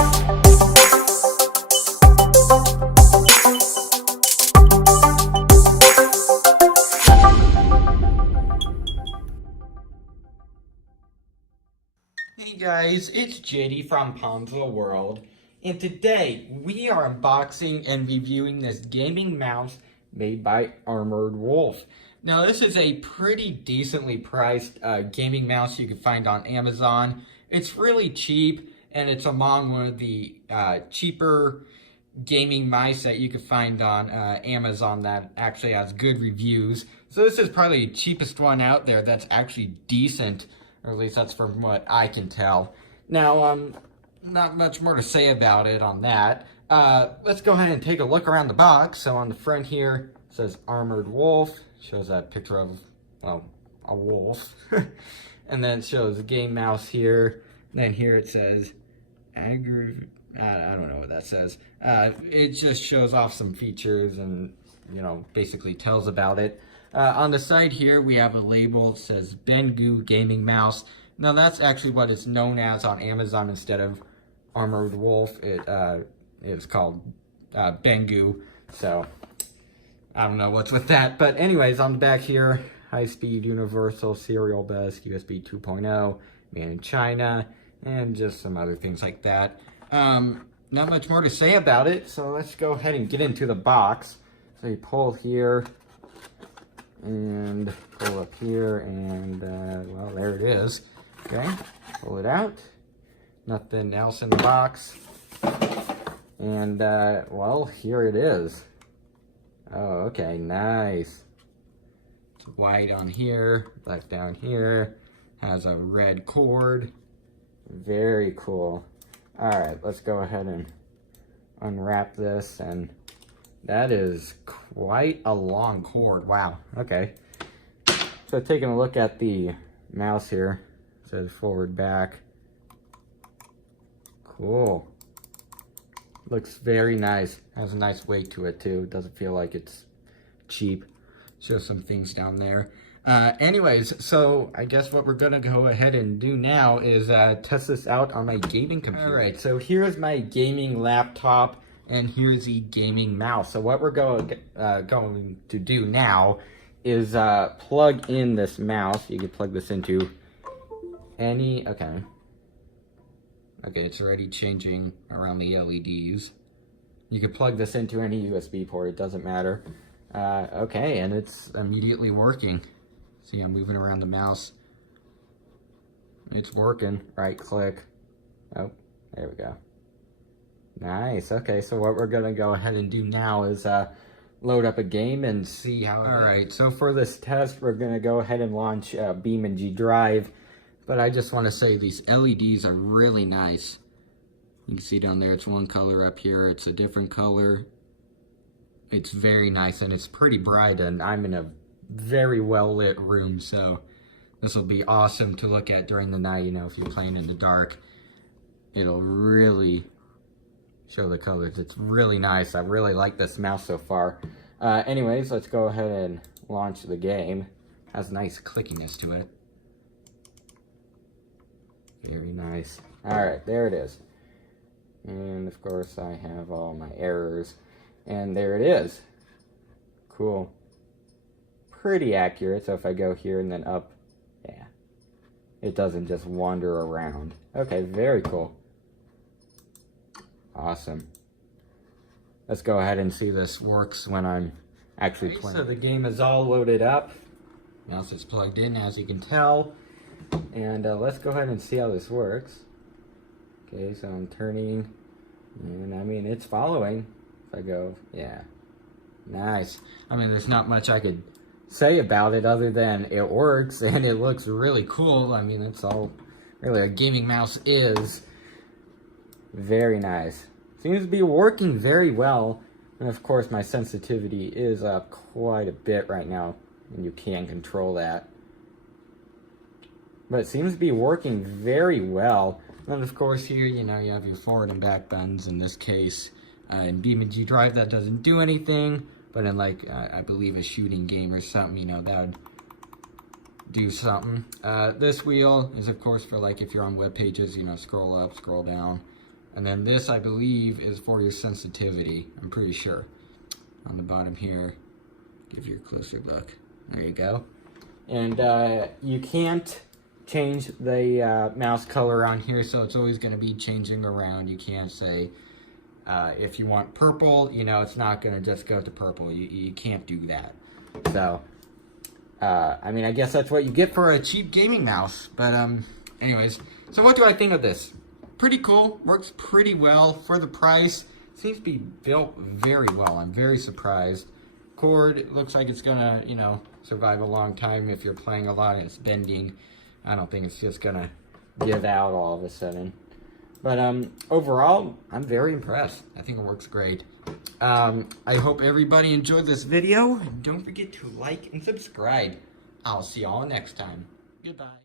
Hey guys, it's JD from Ponzo World, and today we are unboxing and reviewing this gaming mouse made by Armored Wolf. Now this is a pretty decently priced gaming mouse you can find on Amazon. It's really cheap, and it's among one of the cheaper gaming mice that you can find on Amazon that actually has good reviews. So this is probably the cheapest one out there that's actually decent. Or at least that's from what I can tell. Now, not much more to say about it on that. Let's go ahead and take a look around the box. So on the front here, it says Armored Wolf. Shows a picture of, well, a wolf. And then it shows a game mouse here. Then here it says, I don't know what that says. It just shows off some features and, you know, basically tells about it. On the side here, we have a label that says Bengoo Gaming Mouse. Now, that's actually what it's known as on Amazon instead of Armored Wolf. It is called Bengoo. So, I don't know what's with that. But anyways, on the back here, high-speed universal serial bus, USB 2.0, made in China, and just some other things like that. Not much more to say about it, so let's go ahead and get into the box. So you pull here, and pull up here, and well, there it is. Okay, pull it out. Nothing else in the box. And well, here it is. Oh, okay, nice. It's white on here, black down here. Has a red cord. Very cool. All right, let's go ahead and unwrap this, and that is quite a long cord. Wow. Okay. So taking a look at the mouse here, it says forward, back. Cool. Looks very nice. Has a nice weight to it too. Doesn't feel like it's cheap. Shows some things down there. Anyways, so I guess what we're gonna go ahead and do now is test this out on my gaming computer. All right. So here's my gaming laptop. And here's the gaming mouse. So what we're going to do now is plug in this mouse. You can plug this into any, okay, it's already changing around the LEDs. You can plug this into any USB port, it doesn't matter. Okay, and it's immediately working. See, I'm moving around the mouse. It's working, right click. Oh, there we go. Nice. Okay, so what we're gonna go ahead and do now is load up a game and see how. All right. So for this test, we're gonna go ahead and launch BeamNG Drive. But I just want to say these LEDs are really nice. You can see down there, it's one color. Up here, it's a different color. It's very nice and it's pretty bright. And I'm in a very well lit room, so this will be awesome to look at during the night. You know, if you're playing in the dark, it'll really show the colors. It's really nice. I really like this mouse so far. Anyways, let's go ahead and launch the game. Has a nice clickiness to it. Very nice. Alright, there it is. And of course I have all my errors. And there it is. Cool. Pretty accurate, so if I go here and then up, yeah, it doesn't just wander around. Okay, very cool. Awesome. Let's go ahead and see this works when I'm actually playing. So the game is all loaded up. Mouse is plugged in, as you can tell. And let's go ahead and see how this works. Okay, so I'm turning, and I mean, it's following. If I go, yeah. Nice. I mean, there's not much I could say about it other than it works and it looks really cool. I mean, that's all really a gaming mouse is. Very nice. Seems to be working very well. And of course, my sensitivity is up quite a bit right now, and you can control that. But it seems to be working very well. And of course here, you know, you have your forward and back buttons. In this case, in BeamNG Drive, that doesn't do anything. But in, like, I believe a shooting game or something, you know, that would do something. This wheel is, of course, for, like, if you're on web pages, you know, scroll up, scroll down. And then this, I believe, is for your sensitivity. I'm pretty sure. On the bottom here, give you a closer look. There you go. And you can't change the mouse color on here, so it's always going to be changing around. You can't say, if you want purple, you know, it's not going to just go to purple. You can't do that. So, I mean, I guess that's what you get for a cheap gaming mouse. But, anyways, so what do I think of this? Pretty cool, works pretty well for the price. Seems to be built very well. I'm very surprised. Cord, it looks like it's gonna, you know, survive a long time if you're playing a lot and it's bending. I don't think it's just gonna give out all of a sudden. But overall, I'm very impressed. I think it works great. I hope everybody enjoyed this video. And don't forget to like and subscribe. I'll see y'all next time. Goodbye.